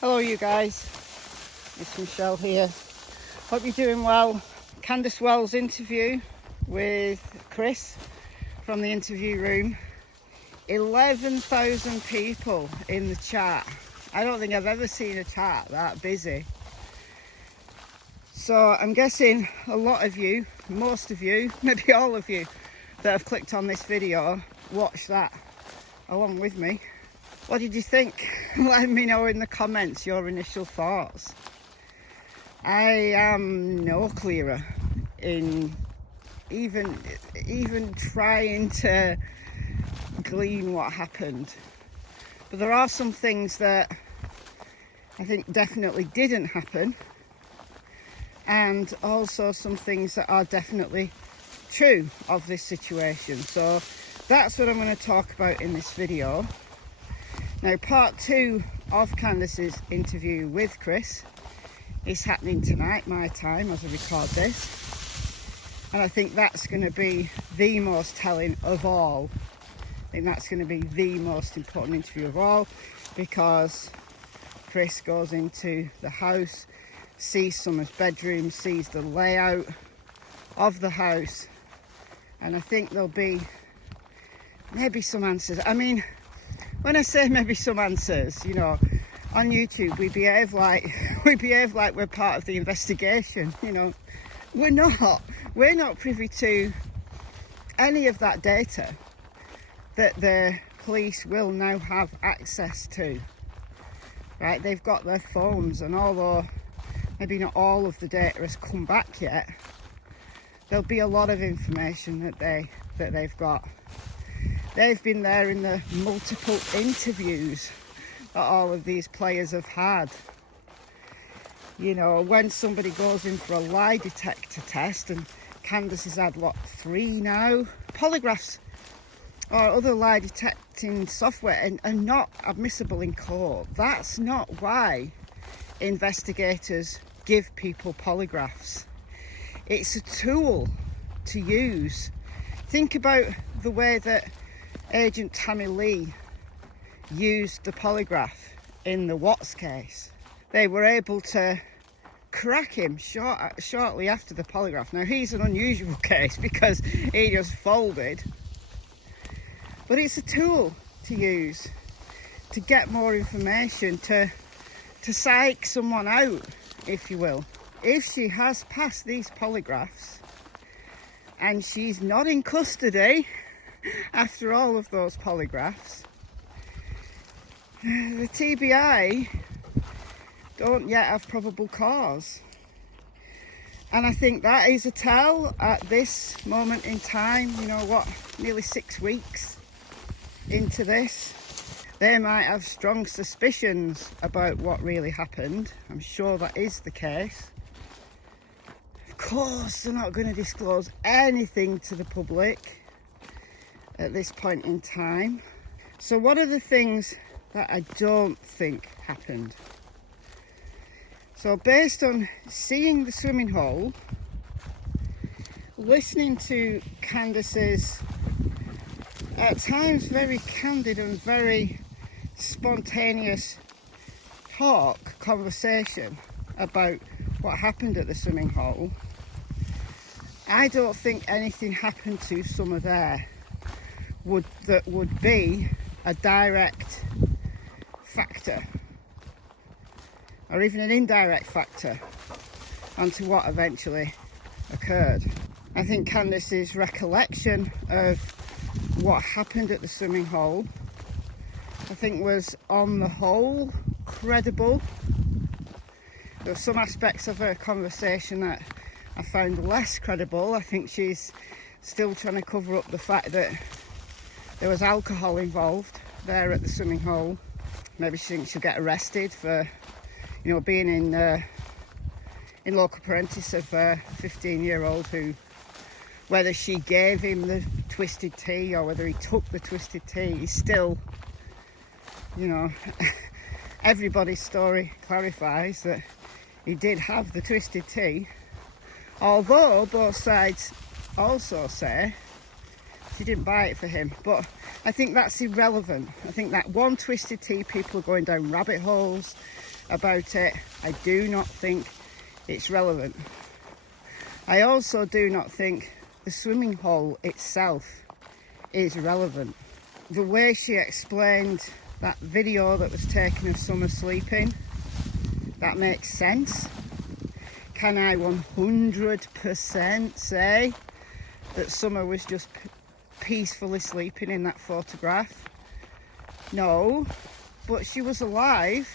Hello you guys, it's Michelle here. Hope you're doing well. Candus Wells interview with Chris from the interview room. 11,000 people in the chat. I don't think I've ever seen a chat that busy. So I'm guessing a lot of you, most of you, maybe all of you that have clicked on this video watched that along with me. What did you think? Let me know in the comments your initial thoughts. I am no clearer in even trying to glean what happened. But there are some things that I think definitely didn't happen, and also some things that are definitely true of this situation. So that's what I'm going to talk about in this video. Now, part 2 of Candus's interview with Chris is happening tonight, my time, as I record this. And I think that's going to be the most telling of all. I think that's going to be the most important interview of all, because Chris goes into the house, sees Summer's bedroom, sees the layout of the house, and I think there'll be maybe some answers. I mean, when I say maybe some answers, you know, on YouTube we behave like we're part of the investigation. You know, we're not privy to any of that data that the police will now have access to. Right, they've got their phones, and although maybe not all of the data has come back yet, there'll be a lot of information that they've got. They've been there in the multiple interviews that all of these players have had. You know, when somebody goes in for a lie detector test, and Candus has had, what, 3 now? Polygraphs or other lie detecting software are not admissible in court. That's not why investigators give people polygraphs. It's a tool to use. Think about the way that Agent Tammy Lee used the polygraph in the Watts case. They were able to crack him shortly after the polygraph. Now, he's an unusual case because he just folded. But it's a tool to use to get more information, to psych someone out, if you will. If she has passed these polygraphs and she's not in custody after all of those polygraphs, the TBI don't yet have probable cause. And I think that is a tell at this moment in time. You know what, nearly 6 weeks into this, they might have strong suspicions about what really happened. I'm sure that is the case. Of course, they're not going to disclose anything to the public at this point in time. So what are the things that I don't think happened? So based on seeing the swimming hole, listening to Candus's at times very candid and very spontaneous conversation about what happened at the swimming hole, I don't think anything happened to Summer there that would be a direct factor, or even an indirect factor, onto what eventually occurred. I think Candus's recollection of what happened at the swimming hole, I think, was on the whole credible. There were some aspects of her conversation that I found less credible. I think she's still trying to cover up the fact that there was alcohol involved there at the swimming hole. Maybe she thinks she'll get arrested for, you know, being in loco parentis of a 15-year-old who, whether she gave him the twisted tea or whether he took the twisted tea, he's still, you know, everybody's story clarifies that he did have the twisted tea, although both sides also say she didn't buy it for him. But I think that's irrelevant. I think that one twisted tea, people are going down rabbit holes about it. I do not think it's relevant. I also do not think the swimming hole itself is relevant. The way she explained that video that was taken of Summer sleeping, that makes sense. Can I 100% say that Summer was just peacefully sleeping in that photograph? No, but she was alive.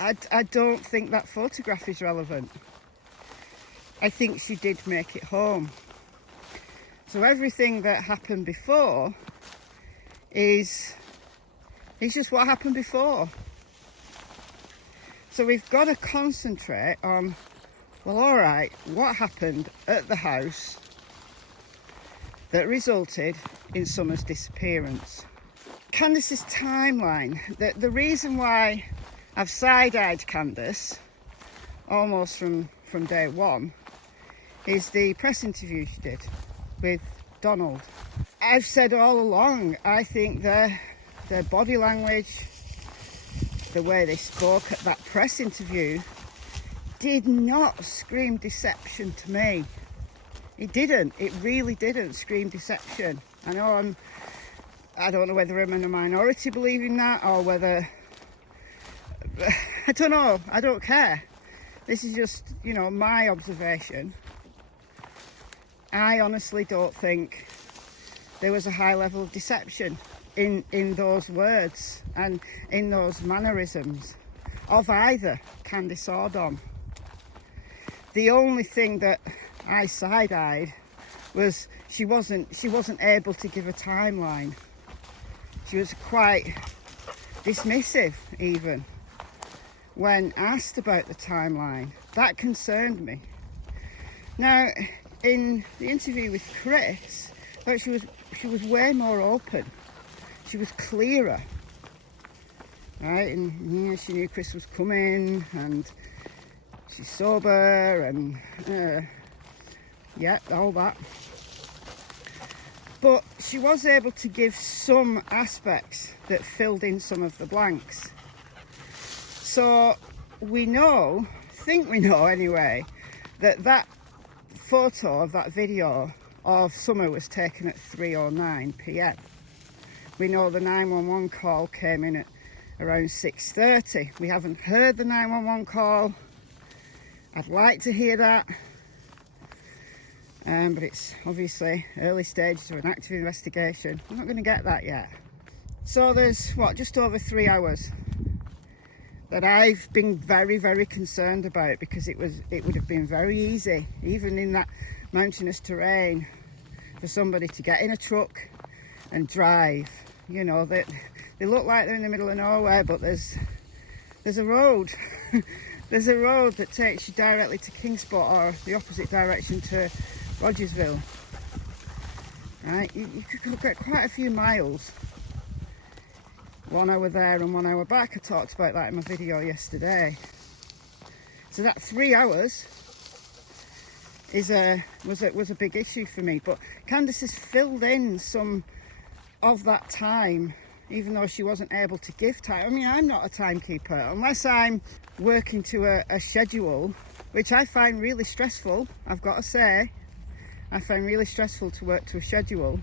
I don't think that photograph is relevant. I think she did make it home. So everything that happened before is just what happened before. So we've got to concentrate on, well, all right, what happened at the house that resulted in Summer's disappearance? Candus's timeline, the reason why I've side-eyed Candus almost from day one is the press interview she did with Donald. I've said all along, I think their body language, the way they spoke at that press interview, did not scream deception to me. It didn't. It really didn't scream deception. I don't know whether I'm in a minority believing that, or whether, I don't know, I don't care. This is just, my observation. I honestly don't think there was a high level of deception in those words and in those mannerisms of either Candus or Don. The only thing that I side-eyed was she wasn't able to give a timeline. She was quite dismissive even when asked about the timeline. That concerned me. Now, in the interview with Chris, I thought she was way more open. She was clearer, right? And yeah, she knew Chris was coming, and she's sober, and yeah, all that. But she was able to give some aspects that filled in some of the blanks. So we think we know anyway, that photo of that video of Summer was taken at 3:09 p.m. We know the 911 call came in at around 6:30. We haven't heard the 911 call. I'd like to hear that. But it's obviously early stages of an active investigation. I'm not going to get that yet. So there's, just over 3 hours that I've been very, very concerned about, because it would have been very easy, even in that mountainous terrain, for somebody to get in a truck and drive. They look like they're in the middle of nowhere, but there's a road. There's a road that takes you directly to Kingsport, or the opposite direction to Rogersville. Right, you could get quite a few miles. 1 hour there and 1 hour back. I talked about that in my video yesterday. So that 3 hours was a big issue for me. But Candus has filled in some of that time, even though she wasn't able to give time. I mean, I'm not a timekeeper unless I'm working to a schedule, which I find really stressful. I've got to say, I find really stressful to work to a schedule.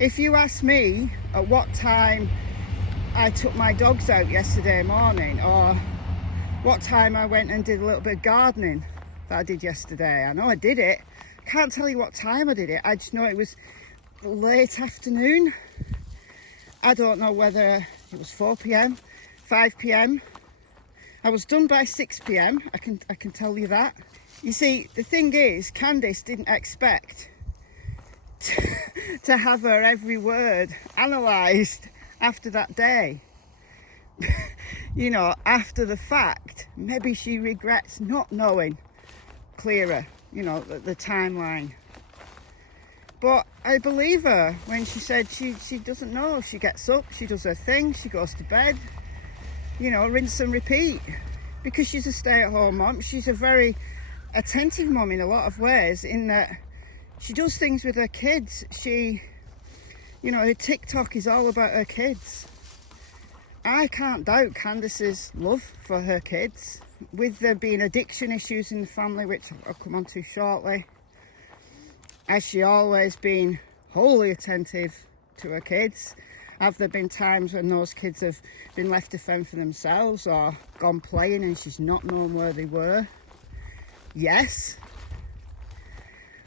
If you ask me at what time I took my dogs out yesterday morning, or what time I went and did a little bit of gardening that I did yesterday, I know I did it. I can't tell you what time I did it. I just know it was late afternoon. I don't know whether it was 4 p.m, 5 p.m. I was done by 6 p.m. I can tell you that. You see, the thing is, Candus didn't expect to have her every word analysed after that day. After the fact, maybe she regrets not knowing clearer, the timeline. But I believe her when she said she doesn't know. She gets up, she does her thing, she goes to bed, rinse and repeat. Because she's a stay-at-home mom, she's a very attentive mom in a lot of ways, in that she does things with her kids. Her TikTok is all about her kids. I can't doubt Candus's love for her kids. With there being addiction issues in the family, which I'll come on to shortly, has she always been wholly attentive to her kids? Have there been times when those kids have been left to fend for themselves or gone playing and she's not known where they were? Yes.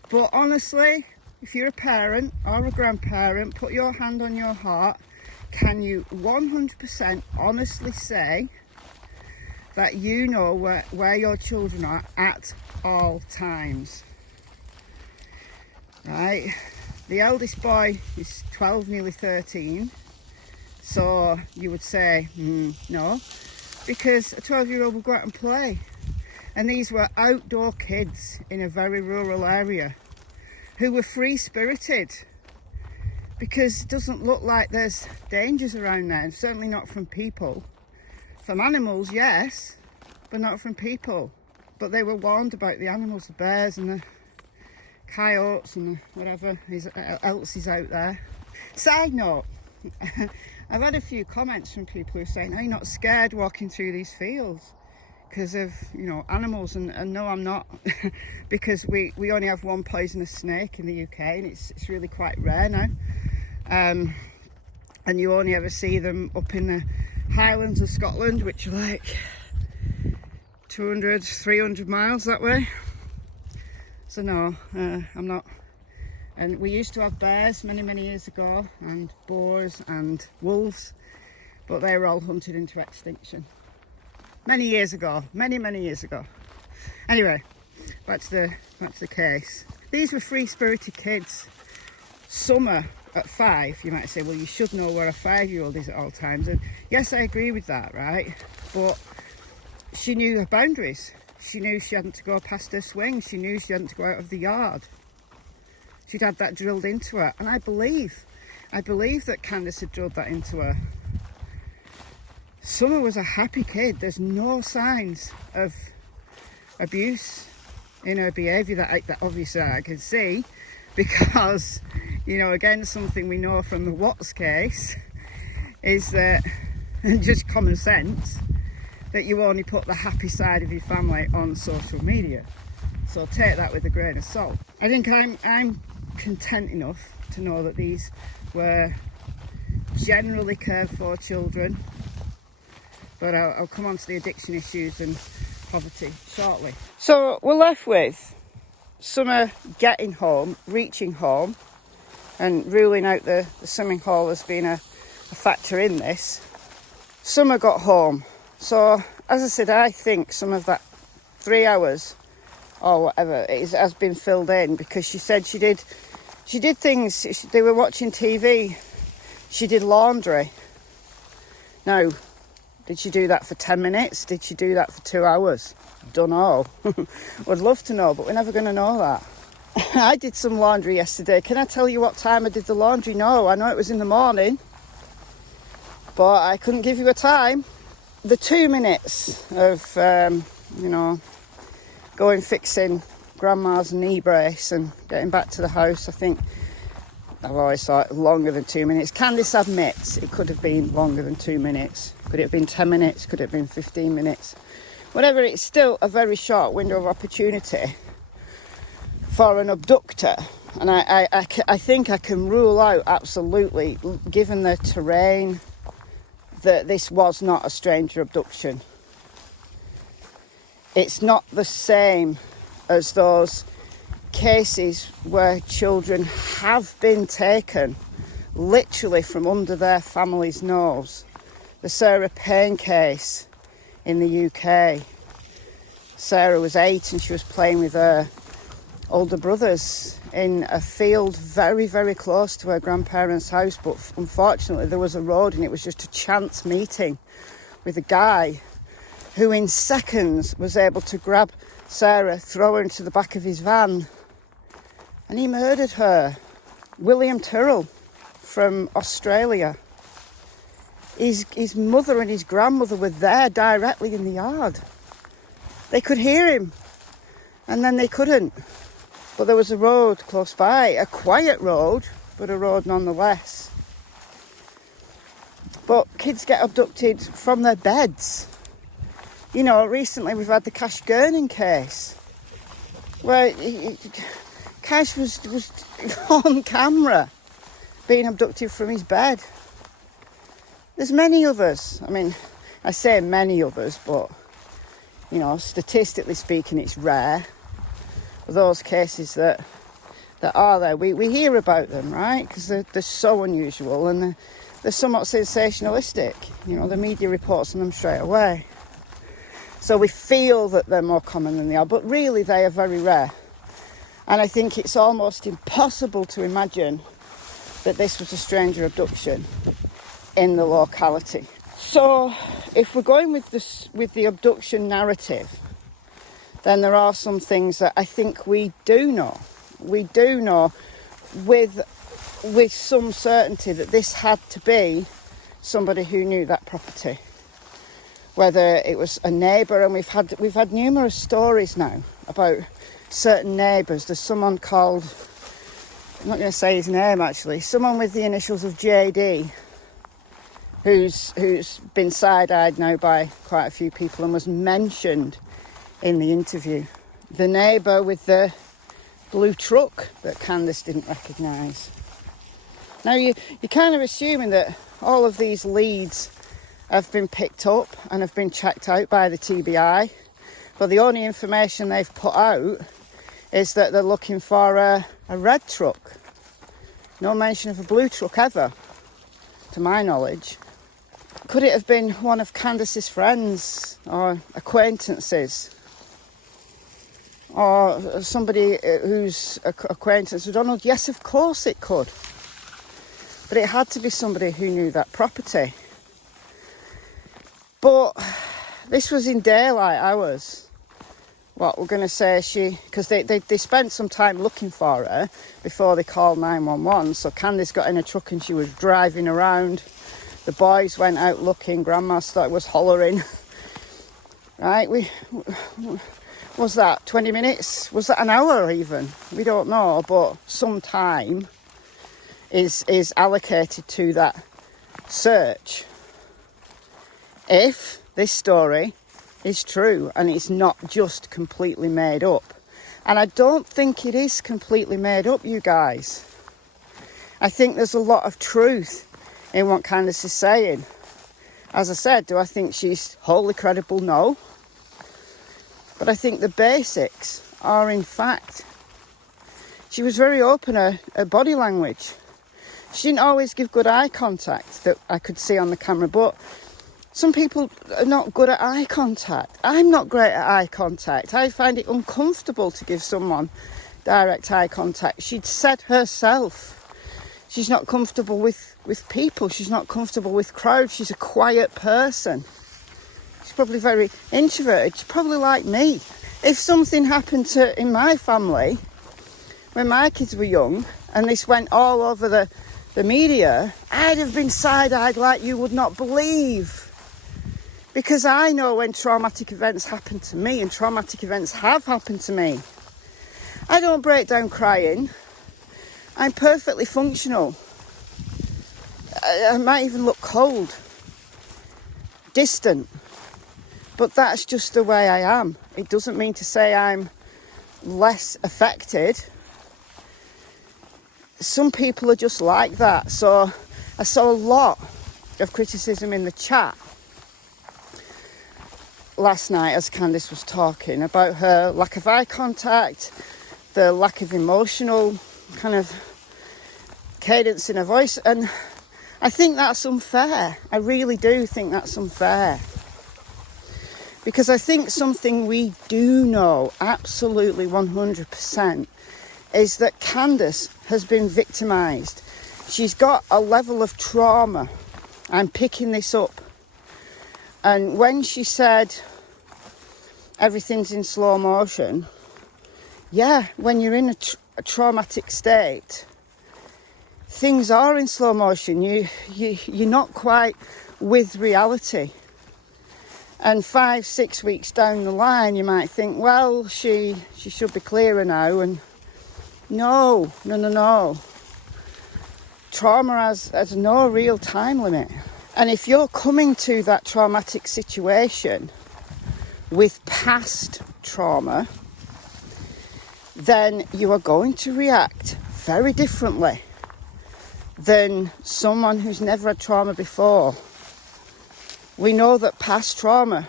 But honestly, if you're a parent or a grandparent, put your hand on your heart. Can you 100% honestly say that you know where your children are at all times? Right? The eldest boy is 12, nearly 13. So you would say, no, because a 12-year-old will go out and play. And these were outdoor kids in a very rural area who were free-spirited, because it doesn't look like there's dangers around there, certainly not from people. From animals, yes, but not from people. But they were warned about the animals, the bears and the coyotes and whatever else is out there. Side note, I've had a few comments from people who are saying, are you not scared walking through these fields because of, you know, animals? And no, I'm not, because we only have one poisonous snake in the UK, and it's really quite rare now. And you only ever see them up in the Highlands of Scotland, which are like 200, 300 miles that way. So no, I'm not. And we used to have bears many years ago, and boars and wolves, but they were all hunted into extinction many years ago, many years ago. Anyway, back to the case. These were free-spirited kids. Summer at 5, you might say, well, you should know where a 5-year-old is at all times. And yes, I agree with that, right? But she knew her boundaries. She knew she hadn't to go past her swing. She knew she hadn't to go out of the yard. She'd had that drilled into her. And I believe that Candus had drilled that into her. Summer was a happy kid. There's no signs of abuse in her behaviour that obviously I can see, because, you know, again, something we know from the Watts case is that, just common sense, that you only put the happy side of your family on social media. So take that with a grain of salt. I think I'm content enough to know that these were generally cared for children, but I'll come on to the addiction issues and poverty shortly. So we're left with Summer getting home, reaching home, and ruling out the swimming hole as being a factor in this. Summer got home. So, as I said, I think some of that 3 hours or whatever has been filled in, because she said she did things. They were watching TV. She did laundry. Now, did she do that for 10 minutes? Did she do that for 2 hours? Don't know. Would love to know, but we're never going to know that. I did some laundry yesterday. Can I tell you what time I did the laundry? No, I know it was in the morning, but I couldn't give you a time. The 2 minutes of, going fixing Grandma's knee brace and getting back to the house, I think I've always thought longer than 2 minutes. Candus admits it could have been longer than 2 minutes. Could it have been 10 minutes? Could it have been 15 minutes? Whatever, it's still a very short window of opportunity for an abductor. And I think I can rule out absolutely, given the terrain, that this was not a stranger abduction. It's not the same as those cases where children have been taken literally from under their family's nose. The Sarah Payne case in the UK. Sarah was 8 and she was playing with her older brothers in a field very close to her grandparents' house, but unfortunately there was a road and it was just a chance meeting with a guy who in seconds was able to grab Sarah, throw her into the back of his van, and he murdered her. William Tyrrell from Australia. His mother and his grandmother were there directly in the yard. They could hear him, and then they couldn't. But there was a road close by, a quiet road, but a road nonetheless. But kids get abducted from their beds. You know, recently we've had the Cash Gurning case where Cash was on camera being abducted from his bed. There's many others. I mean, I say many others, but, you know, statistically speaking, it's rare. Those cases that are there, we hear about them, right? Because they're so unusual and they're somewhat sensationalistic. You know, the media reports on them straight away. So we feel that they're more common than they are, but really they are very rare. And I think it's almost impossible to imagine that this was a stranger abduction in the locality. So if we're going with the abduction narrative, then there are some things that I think we do know. We do know with some certainty that this had to be somebody who knew that property. Whether it was a neighbour, and we've had numerous stories now about certain neighbours. There's someone called, I'm not going to say his name actually, someone with the initials of JD, who's been side-eyed now by quite a few people and was mentioned in the interview. The neighbour with the blue truck that Candus didn't recognise. Now you're kind of assuming that all of these leads have been picked up and have been checked out by the TBI, but the only information they've put out is that they're looking for a red truck. No mention of a blue truck ever, to my knowledge. Could it have been one of Candus's friends or acquaintances? Or somebody who's acquaintance with Donald? Yes, of course it could. But it had to be somebody who knew that property. But this was in daylight hours. What we're going to say, because they spent some time looking for her before they called 911. So Candus got in a truck and she was driving around. The boys went out looking. Grandma was hollering. Right, was that 20 minutes? Was that an hour even? We don't know, but some time is allocated to that search. If this story is true and it's not just completely made up. And I don't think it is completely made up, you guys. I think there's a lot of truth in what Candus is saying. As I said, do I think she's wholly credible? No. But I think the basics are, in fact, she was very open, her body language. She didn't always give good eye contact that I could see on the camera, but some people are not good at eye contact. I'm not great at eye contact. I find it uncomfortable to give someone direct eye contact. She'd said herself she's not comfortable with people. She's not comfortable with crowds. She's a quiet person. She's probably very introverted. She's probably like me. If something happened in my family when my kids were young and this went all over the media, I'd have been side-eyed like you would not believe. Because I know when traumatic events happen to me, and traumatic events have happened to me, I don't break down crying. I'm perfectly functional. I might even look cold, distant, but that's just the way I am. It doesn't mean to say I'm less affected. Some people are just like that. So I saw a lot of criticism in the chat last night as Candus was talking about her lack of eye contact, the lack of emotional kind of cadence in her voice, and I think that's unfair. I really do think that's unfair, because I think something we do know absolutely 100% is that Candus has been victimised. She's got a level of trauma. I'm picking this up. And when she said everything's in slow motion, yeah, when you're in a traumatic state, things are in slow motion. You're not quite with reality. And 5-6 weeks down the line, you might think, well, she should be clearer now. And no. Trauma has no real time limit. And if you're coming to that traumatic situation with past trauma, then you are going to react very differently than someone who's never had trauma before. We know that past trauma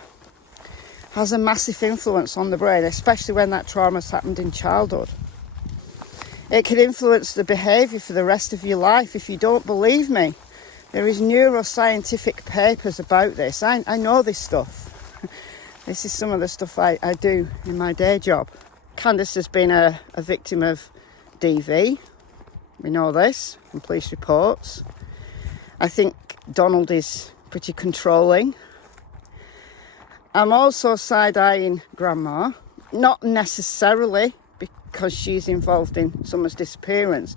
has a massive influence on the brain, especially when that trauma's happened in childhood. It can influence the behaviour for the rest of your life. If you don't believe me, there is neuroscientific papers about this. I know this stuff. This is some of the stuff I do in my day job. Candus has been a victim of DV. We know this from police reports. I think Donald is pretty controlling. I'm also side-eyeing Grandma, not necessarily because she's involved in someone's disappearance,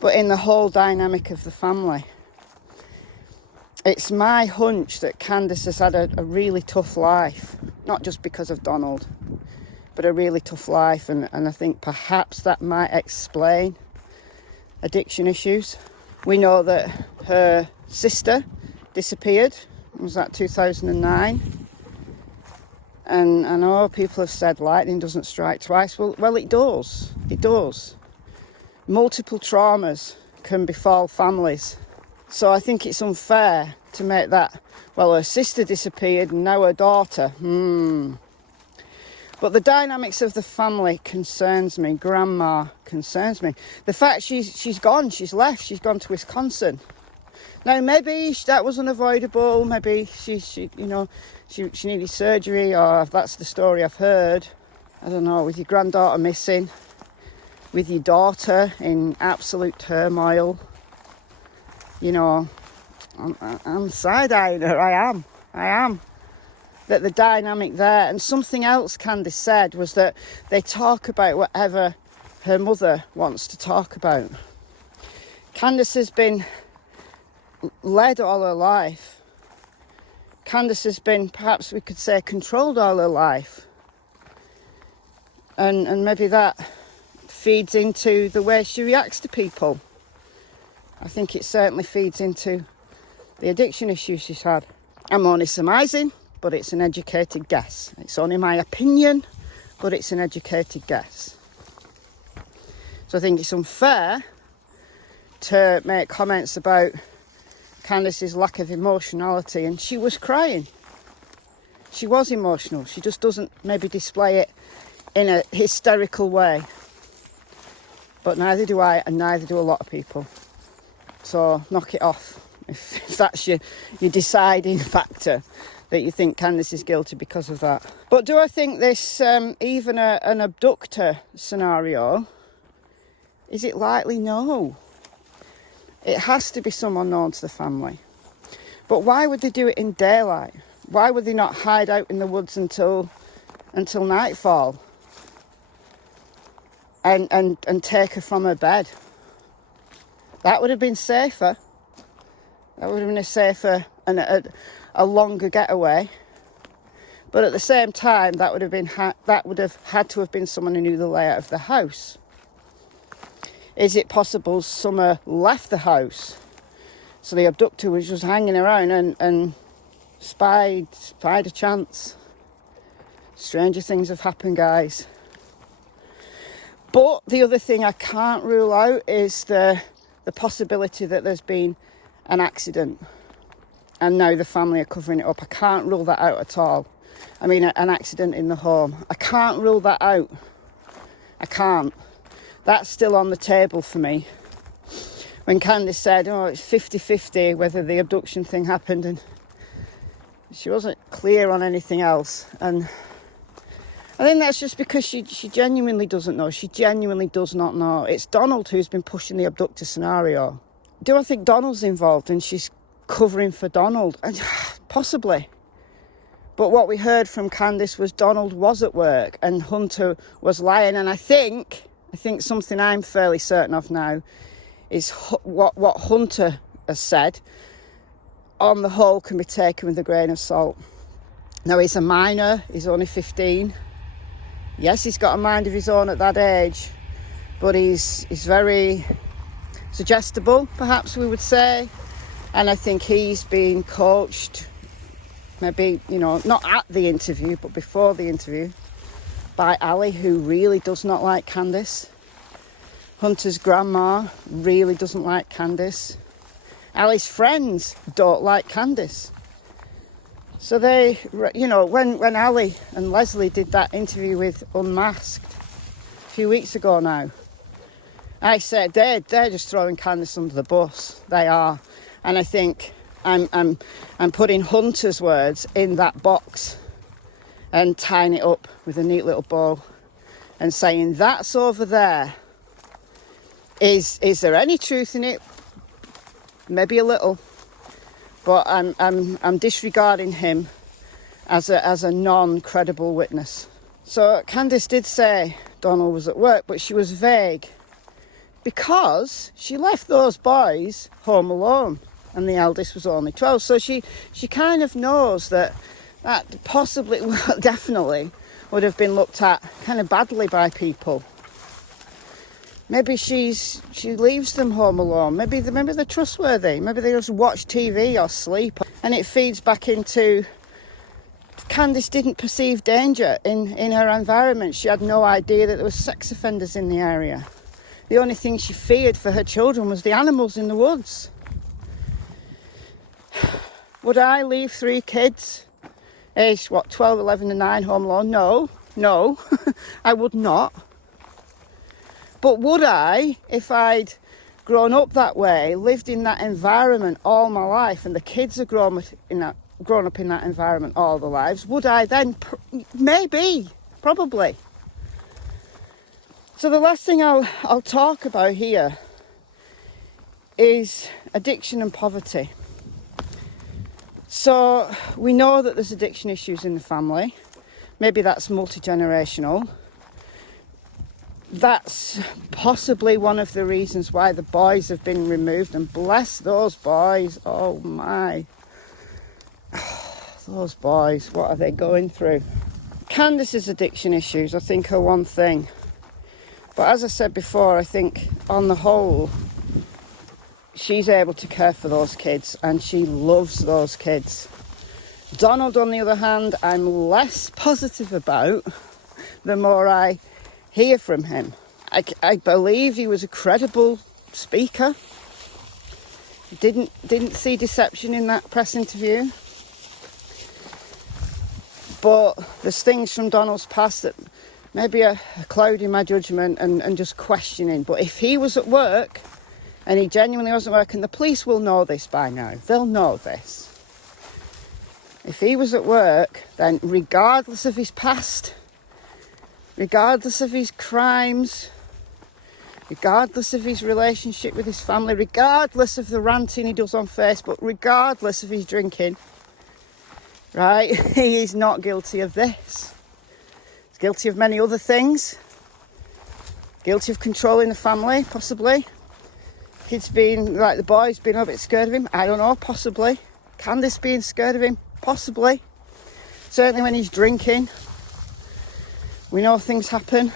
but in the whole dynamic of the family. It's my hunch that Candus has had a really tough life, not just because of Donald, but a really tough life, and I think perhaps that might explain addiction issues. We know that her sister disappeared. Was that 2009? And I know people have said lightning doesn't strike twice. Well, it does. It does. Multiple traumas can befall families. So I think it's unfair to make that, well, her sister disappeared and now her daughter. But the dynamics of the family concerns me. Grandma concerns me. The fact she's gone, she's left, she's gone to Wisconsin. Now, maybe that was unavoidable. Maybe she needed surgery, or that's the story I've heard. I don't know, with your granddaughter missing, with your daughter in absolute turmoil. You know, I'm side-eyeing her. I am. That the dynamic there. And something else Candus said was that they talk about whatever her mother wants to talk about. Candus has been led all her life. Candus has been, perhaps we could say, controlled all her life. And maybe that feeds into the way she reacts to people. I think it certainly feeds into the addiction issues she's had. I'm only surmising, but it's an educated guess. It's only my opinion, but it's an educated guess. So I think it's unfair to make comments about Candus's lack of emotionality, and she was crying. She was emotional. She just doesn't maybe display it in a hysterical way. But neither do I, and neither do a lot of people. So knock it off if that's your deciding factor, that you think Candus is guilty because of that. But do I think this, even an abductor scenario, is it likely? No. It has to be someone known to the family. But why would they do it in daylight? Why would they not hide out in the woods until nightfall and take her from her bed? That would have been safer. That would have been a safer and a longer getaway. But at the same time, that would have had to have been someone who knew the layout of the house. Is it possible Summer left the house, so the abductor was just hanging around and spied a chance? Stranger things have happened, guys. But the other thing I can't rule out is the possibility that there's been an accident, and now the family are covering it up. I can't rule that out at all. I mean, an accident in the home. I can't rule that out. I can't. That's still on the table for me. When Candus said, it's 50-50 whether the abduction thing happened, and she wasn't clear on anything else. And I think that's just because she genuinely doesn't know. She genuinely does not know. It's Donald who's been pushing the abductor scenario. Do I think Donald's involved and she's covering for Donald? Possibly. But what we heard from Candus was Donald was at work and Hunter was lying. And I think something I'm fairly certain of now is what Hunter has said, on the whole, can be taken with a grain of salt. Now, he's a minor. He's only 15. Yes, he's got a mind of his own at that age, but he's very suggestible, perhaps we would say. And I think he's been coached, maybe, you know, not at the interview, but before the interview, by Ali, who really does not like Candus. Hunter's grandma really doesn't like Candus. Ali's friends don't like Candus. So they, you know, when Ali and Leslie did that interview with Unmasked a few weeks ago now, I said they're just throwing Candus under the bus. They are. And I think I'm putting Hunter's words in that box and tying it up with a neat little bow and saying that's over there. Is there any truth in it? Maybe a little, but I'm disregarding him as a non-credible witness. So Candus did say Donald was at work, but she was vague because she left those boys home alone, and the eldest was only 12. So she kind of knows that possibly, well, definitely would have been looked at kind of badly by people. Maybe she leaves them home alone. Maybe they're trustworthy. Maybe they just watch TV or sleep. And it feeds back into Candus didn't perceive danger in her environment. She had no idea that there were sex offenders in the area. The only thing she feared for her children was the animals in the woods. Would I leave 3 kids, aged 12, 11 and 9, home alone? No, I would not. But would I, if I'd grown up that way, lived in that environment all my life, and the kids have grown up in that environment all their lives, would I then? Maybe, probably. So the last thing I'll talk about here is addiction and poverty. So we know that there's addiction issues in the family. Maybe that's multi-generational. That's possibly one of the reasons why the boys have been removed, and bless those boys. Oh my, those boys, what are they going through? Candus's addiction issues, I think, are one thing, but as I said before, I think on the whole she's able to care for those kids and she loves those kids. Donald, on the other hand, I'm less positive about the more I hear from him. I believe he was a credible speaker. Didn't see deception in that press interview. But there's things from Donald's past that maybe are clouding my judgment and just questioning. But if he was at work and he genuinely wasn't working, the police will know this by now. They'll know this. If he was at work, then regardless of his past, regardless of his crimes, regardless of his relationship with his family, regardless of the ranting he does on Facebook, regardless of his drinking, right, he is not guilty of this. He's guilty of many other things. Guilty of controlling the family, possibly. Kids being, like the boys being a bit scared of him, I don't know, possibly. Candus being scared of him, possibly. Certainly when he's drinking. We know things happen,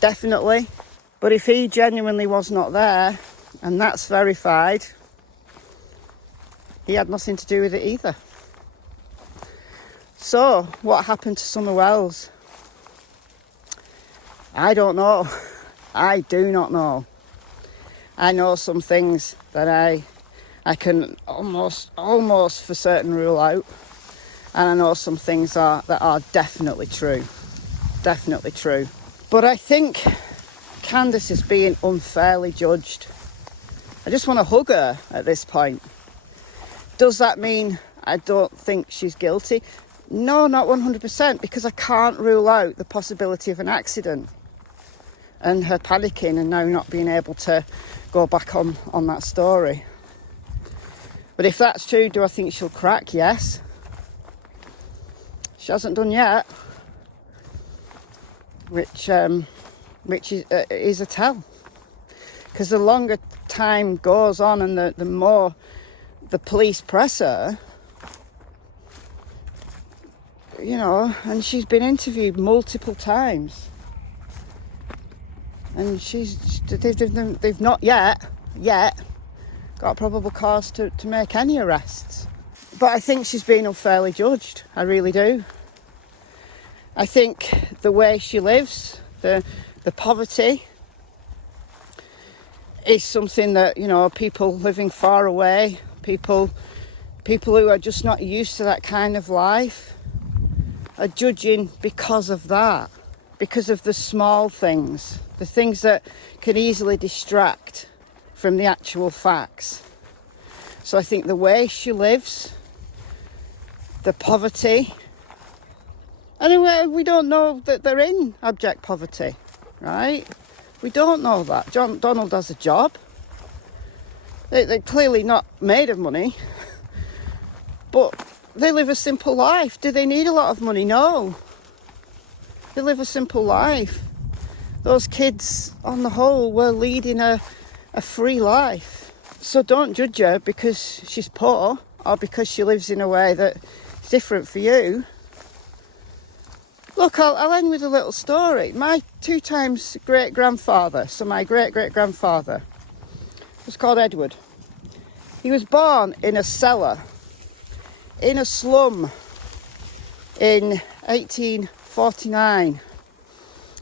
definitely. But if he genuinely was not there, and that's verified, he had nothing to do with it either. So, what happened to Summer Wells? I don't know. I do not know. I know some things that I can almost for certain rule out. And I know some things that are definitely true. Definitely true. But I think Candus is being unfairly judged. I just want to hug her at this point. Does that mean I don't think she's guilty? No, not 100%, because I can't rule out the possibility of an accident and her panicking and now not being able to go back on that story. But if that's true, do I think she'll crack? Yes. She hasn't done yet, which is a tell. Because the longer time goes on and the more the police press her, you know, and she's been interviewed multiple times, and they've not yet got probable cause to make any arrests. But I think she's been unfairly judged. I really do. I think the way she lives, the poverty, is something that, you know, people living far away, people who are just not used to that kind of life, are judging because of that, because of the small things, the things that can easily distract from the actual facts. So I think the way she lives, the poverty, and we don't know that they're in abject poverty, right? We don't know that. Donald has a job. They're clearly not made of money, but they live a simple life. Do they need a lot of money? No. They live a simple life. Those kids, on the whole, were leading a free life. So don't judge her because she's poor or because she lives in a way that's different for you. Look, I'll end with a little story. My 2 times great-grandfather, so my great-great-grandfather, was called Edward. He was born in a cellar, in a slum, in 1849,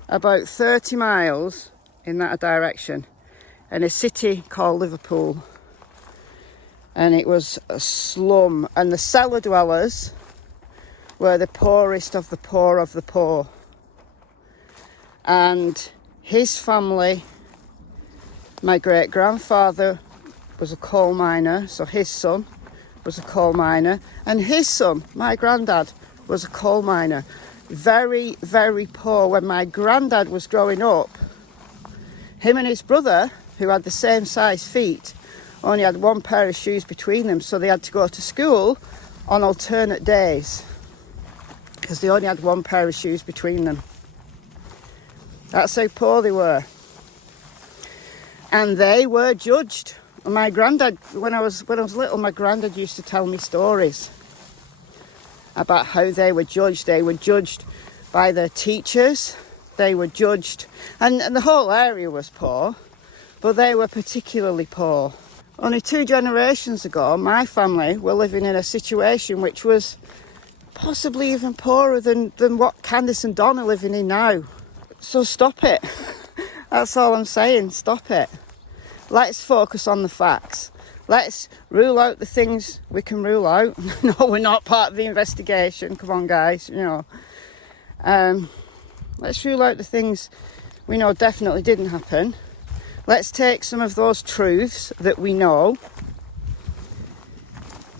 about 30 miles in that direction, in a city called Liverpool. And it was a slum, and the cellar dwellers were the poorest of the poor of the poor. And his family, my great-grandfather was a coal miner, so his son was a coal miner, and his son, my granddad, was a coal miner. Very, very poor. When my granddad was growing up, him and his brother, who had the same size feet, only had 1 pair of shoes between them, so they had to go to school on alternate days, because they only had 1 pair of shoes between them. That's how poor they were. And they were judged. And my granddad, when I was little, my granddad used to tell me stories about how they were judged. They were judged by their teachers. They were judged, and the whole area was poor, but they were particularly poor. Only 2 generations ago, my family were living in a situation which was possibly even poorer than what Candus and Don are living in now. So stop it. That's all I'm saying. Stop it. Let's focus on the facts. Let's rule out the things we can rule out. No, we're not part of the investigation. Come on, guys. You know. Let's rule out the things we know definitely didn't happen. Let's take some of those truths that we know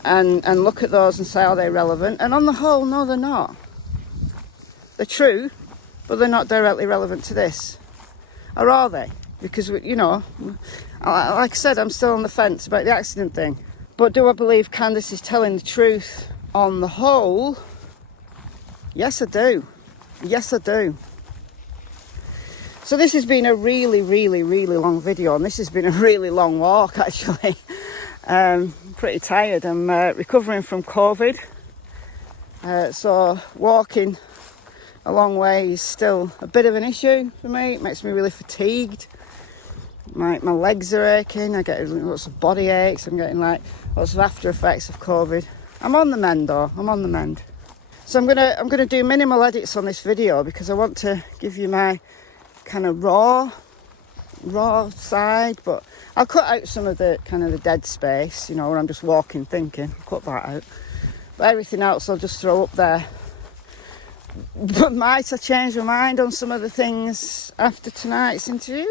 and look at those and say, are they relevant? And on the whole, no, they're not. They're true, but they're not directly relevant to this. Or are they? Because, you know, like I said, I'm still on the fence about the accident thing. But do I believe Candus is telling the truth on the whole? Yes, I do. Yes, I do. So this has been a really, really, really long video, and this has been a really long walk, actually. Pretty tired. I'm recovering from COVID. So walking a long way is still a bit of an issue for me. It makes me really fatigued. My legs are aching. I get lots of body aches. I'm getting like lots of after effects of COVID. I'm on the mend though. I'm on the mend. So I'm gonna do minimal edits on this video because I want to give you my kind of raw side, but I'll cut out some of the kind of the dead space, you know, where I'm just walking thinking. Cut that out. But everything else I'll just throw up there. But might I change my mind on some of the things after tonight's interview?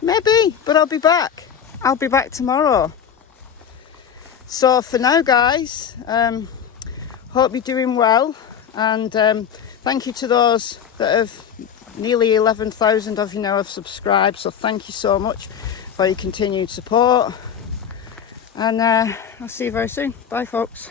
Maybe, but I'll be back. I'll be back tomorrow. So for now, guys, hope you're doing well, and thank you to those that have, nearly 11,000 of you now have subscribed, so thank you so much for your continued support, and I'll see you very soon. Bye, folks.